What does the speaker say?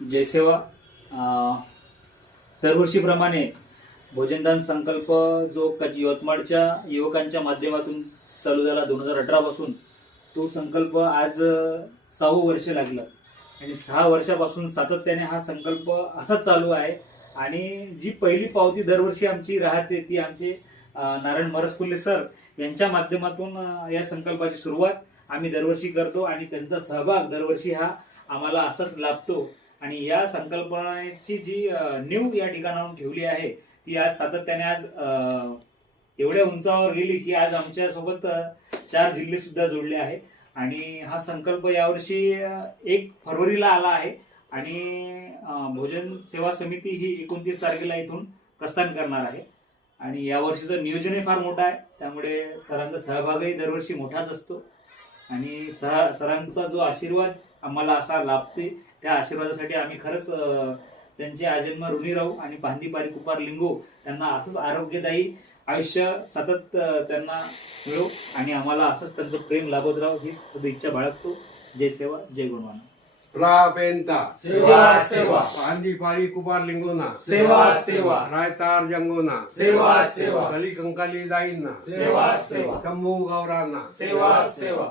जय सेवा. दरवर्षीप्रमाणे भोजनदान संकल्प जो यवतमाळच्या युवकांच्या माध्यमातून चालू झाला 2018 पासून, तो संकल्प आज 6वं वर्ष लागलं आणि 6 वर्षापासून सातत्याने हा संकल्प असाच चालू आहे. आणि जी पहिली पावती दरवर्षी आमची राहते ती आमचे नारायण मरसकुल्ले सर यांच्या माध्यमातून या संकल्पाची सुरुवात आम्ही दरवर्षी करतो आणि त्यांचा सहभाग दरवर्षी हा आम्हाला असाच लाभतो. आणि या संकल्पनेची जी नीव या ठिकाणाहून ठेवली आहे ती आज सातत्याने आज एवढ्या उंचावर गेली की आज आमच्या सोबत 4 जिल्हे सुद्धा जोडले आहे. आणि हा संकल्प यावर्षी 1 फरवरीला आला आहे आणि भोजन सेवा समिती ही 29 तारखेला इथून प्रस्थान करणार आहे. आणि यावर्षीचं नियोजनही फार मोठं आहे, त्यामुळे सरांचा सहभागही दरवर्षी मोठाच असतो. आणि सरांचा जो आशीर्वाद आम्हाला असा लाभते त्या आशीर्वादासाठी आम्ही खरंच त्यांचे आजन्म ऋणी राहू आणि पांदी पारी कुपार लिंगो त्यांना असंच आरोग्यदायी आयुष्य सतत त्यांना मिळो आणि आम्हाला असंच त्यांचं प्रेम लाभत राहू हीच सदिच्छा बाळगतो. जय सेवा, जय गुणवान. प्लापेंता सेवा सेवा पांदी पारी कुपार लिंगोना सेवा सेवा रायतार जंगोना सेवा सेवा कली कंकाली दाईंना सेवा सेवा शंभू गौरांना सेवा सेवा